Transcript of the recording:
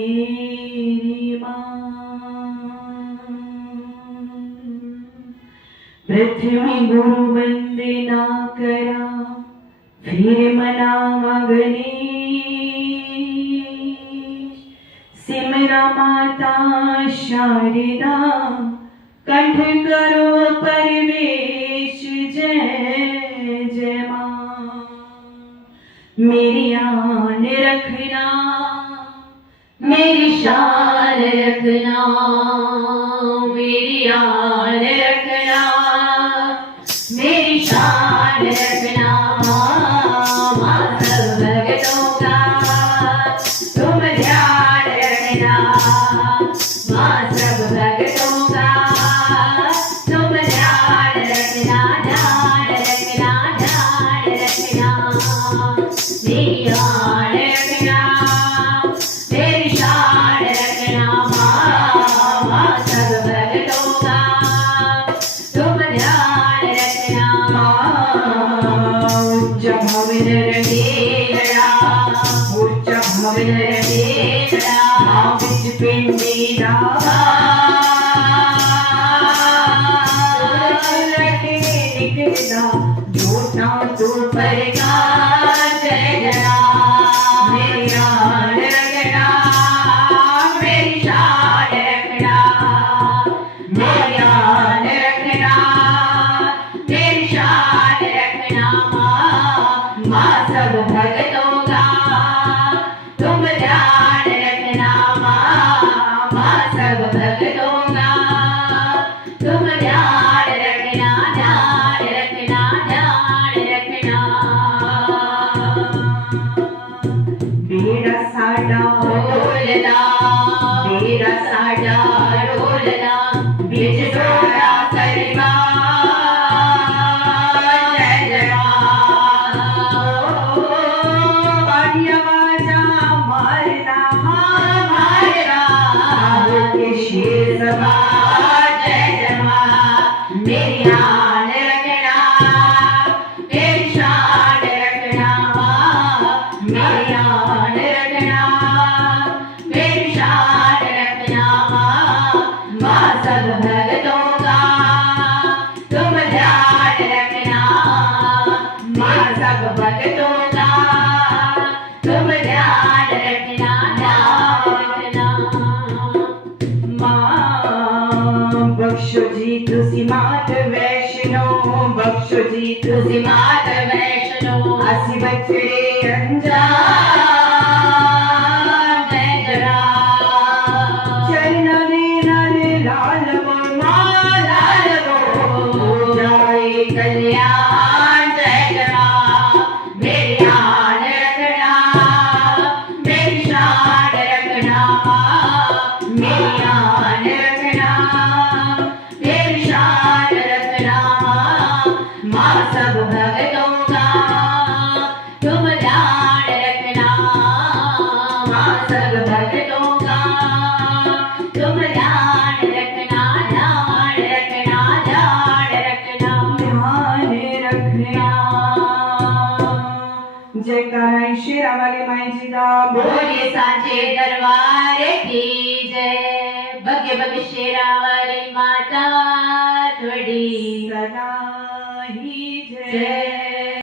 मेरी माँ पृथ्वी गुरु वंदना करा फिर मना गणेश सिमरा माता शारदा कंठ करो परवेश जय जय माँ मेरी आन रखना मेरी शान रखना मेरी आन रखना मेरी शान रखना माँ सब भगतों का तुम ध्यान रखना माँ सब भगतों का तुम ध्यान रखना ध्यान रखना ध्यान रखना मेरी आन रखना मेरी शान रखना माँ सब भगतों का तुम ध्यान रखना उच्च भवन रहेगा उच्च भवन रहेगा बिच पिंडी निकलदा झूठा तू पर का जय जना मेरी आन रखना मेरी शान रखना मेरी आन रखना मेरी शान रखना माँ सब भगतों का तुम ध्यान रखना माँ सब भगतों का तुम ध्यान रखना ध्यान रखना ध्यान रखना बेड़ा साडा रोलना बेड़ा साडा रोलना बिच डोरा करवा जय जय बाड़िया बाजा मारना मारना के शेर सभा जय जय मेरी आन रखना मेरी शान रखना मेरी आन रखना मेरी शान रखना माँ सब भगतों का तुम ध्यान रखना माँ सब भगतों का तुम ध्यान रखना माँ बख्शो जी तुसी मात वैष्णो बख्शो जी तुसी मात वैष्णो असी बछड़े अनजान जय जरा चरण में नारे लाल वो माँ लाल वो जाए कल्याण जय जरा मेरी आन रखना मेरी शान रखना मेरी आन रखना मेरी शान रखना माँ सब भगतों का तुम ध्यान रखना माँ सब भगतों का तुम ध्यान रखना ध्यान रखना ध्यान रखना ध्यान रखना जयकारा शेरा वाली माई जी दा बोले सांचे दरबार की जय बगे बगे शेरा वाली माता थोड़ी सदा ही जय।